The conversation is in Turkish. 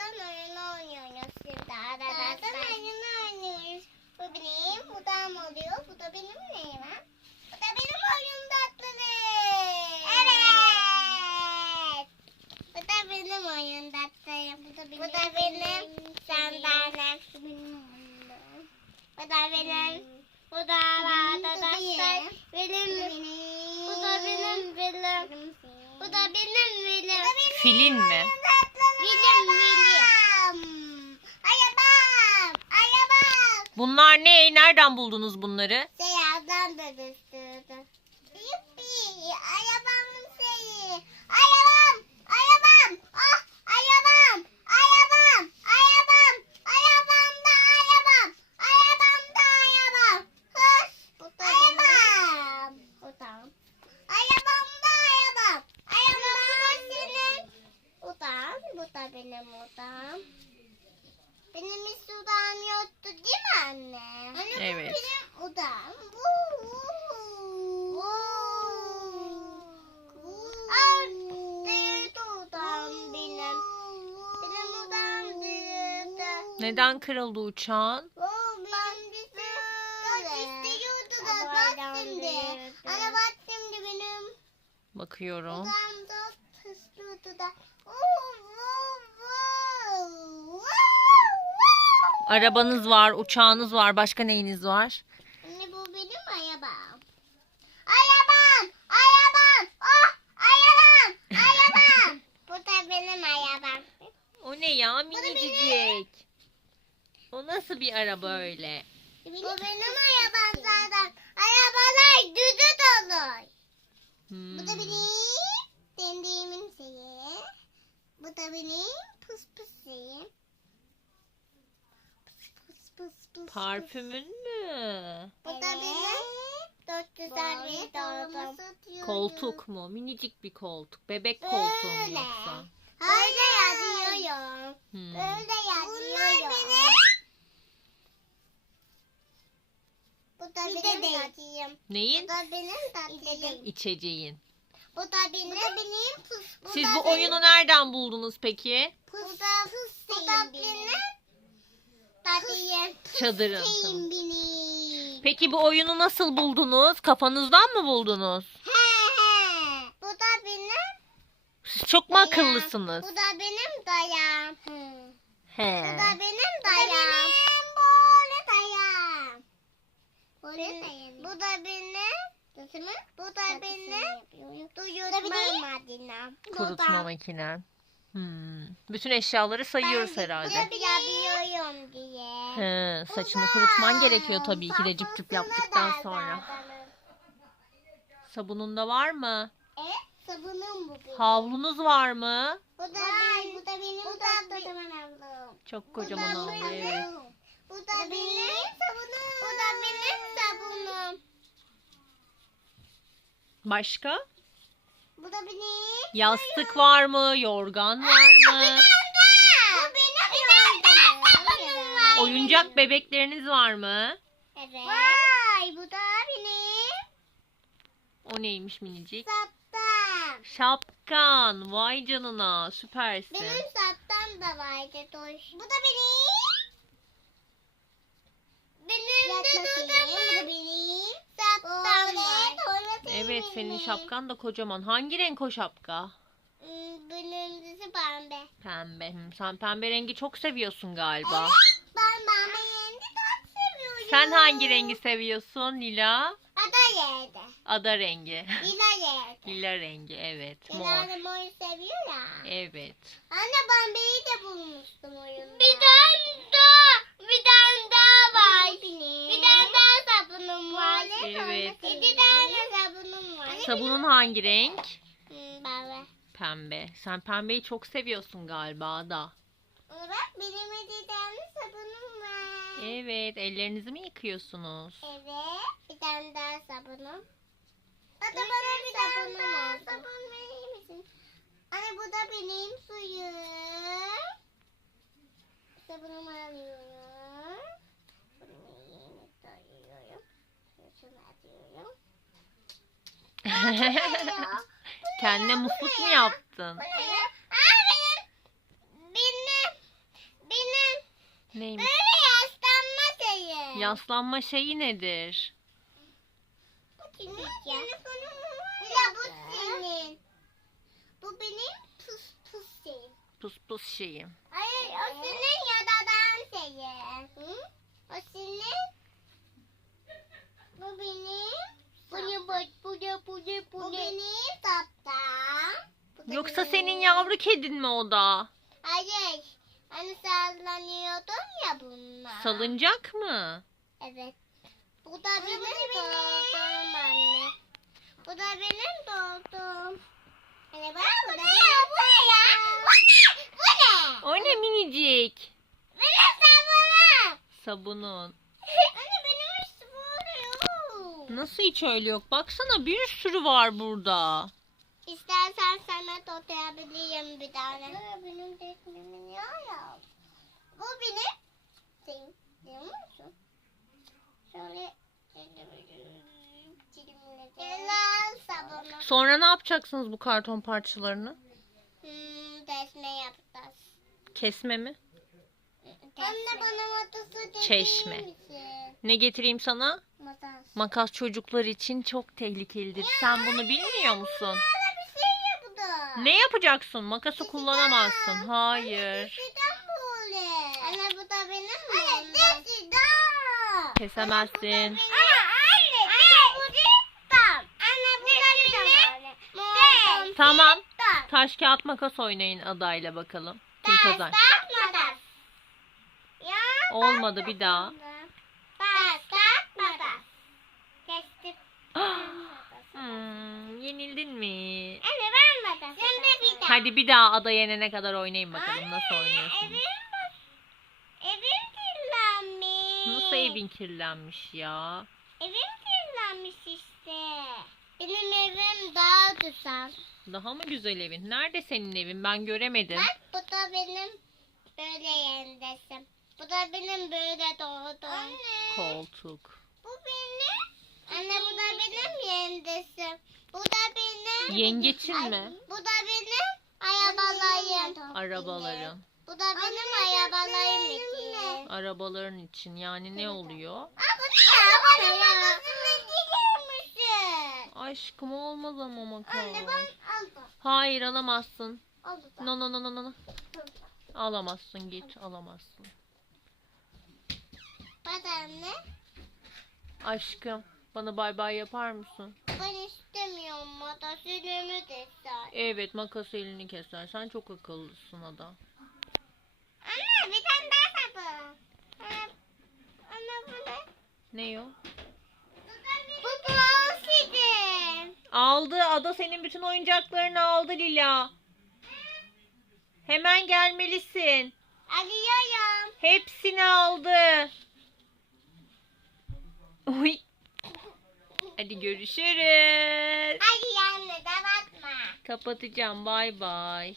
Dağdan oyun oynuyoruz şimdi arkadaşlar. Dağdan oyun oynuyoruz. Bu benim, bu da mı oluyor? Bu da benim ha? Bu da benim oyun tatlılarım. Evet. Bu da benim oyun tatlılarım. Bu da benim, bu da benim sandalyem. Bu benim oyunum. Bu da benim. Bu da arkadaşlar. Benim. Bu da benim benim. Bu da benim benim. Filin mi bilim. Arabam. Arabam. Bunlar ne? Nereden buldunuz bunları? Seyahdan da düştürdü. Yuppi. Arabamın şeyi. Arabam. Arabam. Ah arabam. Arabam. Arabam. Arabam da arabam. Arabam da arabam. Hış. Arabam. Bu tamam. Arabam da arabam. Arabam da senin. Odam. Bu da benim odam. Benim hiç odam yoktu değil mi anne? Anne Evet. bu benim odam. Vuu. Vuu. Aa, değildi odam benim. Benim odam değildi. Neden kırıldı uçağın? Oo, ben bizi kaç istiyordu da bak şimdi. Ana bak şimdi benim Bakıyorum. odamda tıslıyordu da. Oo, vuu, vuu, vuu, vuu. Arabanız var, uçağınız var. Başka neyiniz var? Anne bu benim arabam. Arabam, arabam, oh arabam, arabam. bu da benim arabam. O ne ya minicik? O nasıl bir araba öyle? Bu benim arabam zaten. Arabalar düdü dolu. Hmm. Bu da benim dendiğimin şeyi. Bu da benim pıs pıs şeyim. Pıs pıs pıs pıs. Parfümün mü? Bu da benim 450 dolarım. Koltuk mu? Minicik bir koltuk. Bebek koltuğu mu Böyle. yoksa? Öyle yazıyorum. Hmm. Öyle yazıyorum. Bunlar benim. Bu da benim tatlıyım. Neyin? Bu da benim tatlıyım. İçeceğin. Bu da benim. Bu da benim pıs. Siz bu oyunu nereden buldunuz peki? Bu da pıs. Bu da benim. Çadırın. Tamam. Şeyim benim. Peki bu oyunu nasıl buldunuz? Kafanızdan mı buldunuz? He he. Bu da benim. Siz çok mu akıllısınız? Bu da benim dayam. Hı. He. Bu da benim dayam. böyle dayam. Böyle dayam. Bu da benim. Bu da benim. Duyurma madinem. Kurutma makinen. Hmm. Bütün eşyaları sayıyoruz herhalde. Yapıyorum diye. He, saçını kurutman gerekiyor tabii ki de cıp cıp yaptıktan sonra. Sabunun da var mı? Evet, sabunum bu benim. Havlunuz var mı? Bu da benim. Bu da benim. Bu da kocaman havlum. Çok kocaman havlu evet. Bu da benim sabunum. Bu da benim sabunum. Başka? Bu da benim. Yastık var mı? Yorgan var mı? Bu benim sabunum var. Oyuncak bebekleriniz var mı? Evet. Vay bu da benim. O neymiş minicik? Saptam. Şapkan. Vay canına süpersin. Benim saptam da vardı Toş. Bu da benim. Benim de bu da benim. Saptam var. Evet senin şapkan da kocaman. Hangi renk o şapka? Hmm, Benimkisi pembe. Pembe. Hmm, Sen pembe rengi çok seviyorsun galiba. Ben pembe yendi çok seviyorum. Sen hangi rengi seviyorsun Lila? Ada yedi. Ada rengi. Lila yedi. Lila rengi evet. Mor. Lila moru seviyor ya. Evet. Anne pembeyi de bulmuştum oyunda. Bir tane daha. Bir tane daha var. Bir tane daha sabunum var. Evet. İki tane sabunum var. Sabunun hangi renk? Pembe. Pembe. Sen pembeyi çok seviyorsun galiba da. Bak benim tane sabunum var. Evet. Ellerinizi mi yıkıyorsunuz? Evet. Bir tane daha sabunum. Hadi bana bir tane daha sabun verir misin? Anne bu da benim suyum. Sabunumu alıyorum. Bunu koyuyorum. Şunu atıyorum. Kendine musluk mu yaptın? Bu ne ya? Aa benim. Neymiş? Böyle yaslanma şeyi. Yaslanma şeyi nedir? Bu senin Ya bu senin. Bu benim pus pus şeyim. Pus pus şeyi. Hayır o senin ya da ben şeyi. Hı? O senin. Bu benim. Bu ne bak bu ne bu ne bu ne. Bu benim tattam. Bu da Yoksa senin yavru kedin mi o da? Hayır. Hani sallanıyordun ya bunlar. Salıncak mı? Evet. Bu da benim doğduğum anne. Bu da benim doğduğum. Hani bak bu da benim bu ne ya? Bu ne? O ne minicik? Benim sabunum. Sabunun. Anne benim üstüm oluyor. Nasıl hiç öyle yok? Baksana bir sürü var burada. İstersen sana tutabilirim bir tane. Benim resmimi ya ya. Bu benim. Senin. Biliyor musun? Şöyle. Sonra ne yapacaksınız bu karton parçalarını? Hmm, desme yapacağız. Kesme mi? Anne bana matası Çeşme. misin? Ne getireyim sana? Matas. Makas çocuklar için çok tehlikelidir. Sen bunu bilmiyor musun? Bana bir şey yaptı. Ne yapacaksın? Makası kullanamazsın. Hayır. Anne bu da benim mi? Anne. Kesemezsin. Bu da benim. Montum. Tamam. Taş kağıt makas oynayın adayla bakalım. Kim kazan? Taş, makas. Ya, Olmadı bir daha. Hmm, yenildin mi? Anne Sen de bir daha. Hadi bir daha ada yenene kadar oynayın bakalım nasıl Anne, oynuyorsun. Evim, evim kirlenmiş. Nasıl evin kirlenmiş ya? Evim kirlenmiş işte. Benim evim daha güzel. Daha mı güzel evin? Nerede senin evin? Ben göremedim. Bak bu da benim böyle yendesim. Bu da benim böyle doğdum. Anne. Koltuk. Bu benim. Anne bu da benim yendesim. Bu da benim. Yengeçin Ay, mi? Bu da benim arabalarım. Arabaların. Bu da benim arabalarım için. Arabaların için yani ne oluyor? Aa, bu? Arabanın mamasını diyormuşsun. Aşkım olmaz ama makas. Anne ben aldım. Hayır alamazsın. Aldım. No no no no no, no. Alamazsın git alamazsın. Bak anne. Aşkım bana bay bay yapar mısın? Ben istemiyorum sürümü de say. Evet makas elini keser. Sen çok akıllısın ada. Anne bir tane daha. Anne, anne bu ne? Ne o? Bu sizin. Aldı ada senin bütün oyuncaklarını aldı Lila. Hemen gelmelisin. Arıyorum. Hepsini aldı. Oy. Hadi görüşürüz. Hadi anne de bakma. Kapatacağım. Bay bay.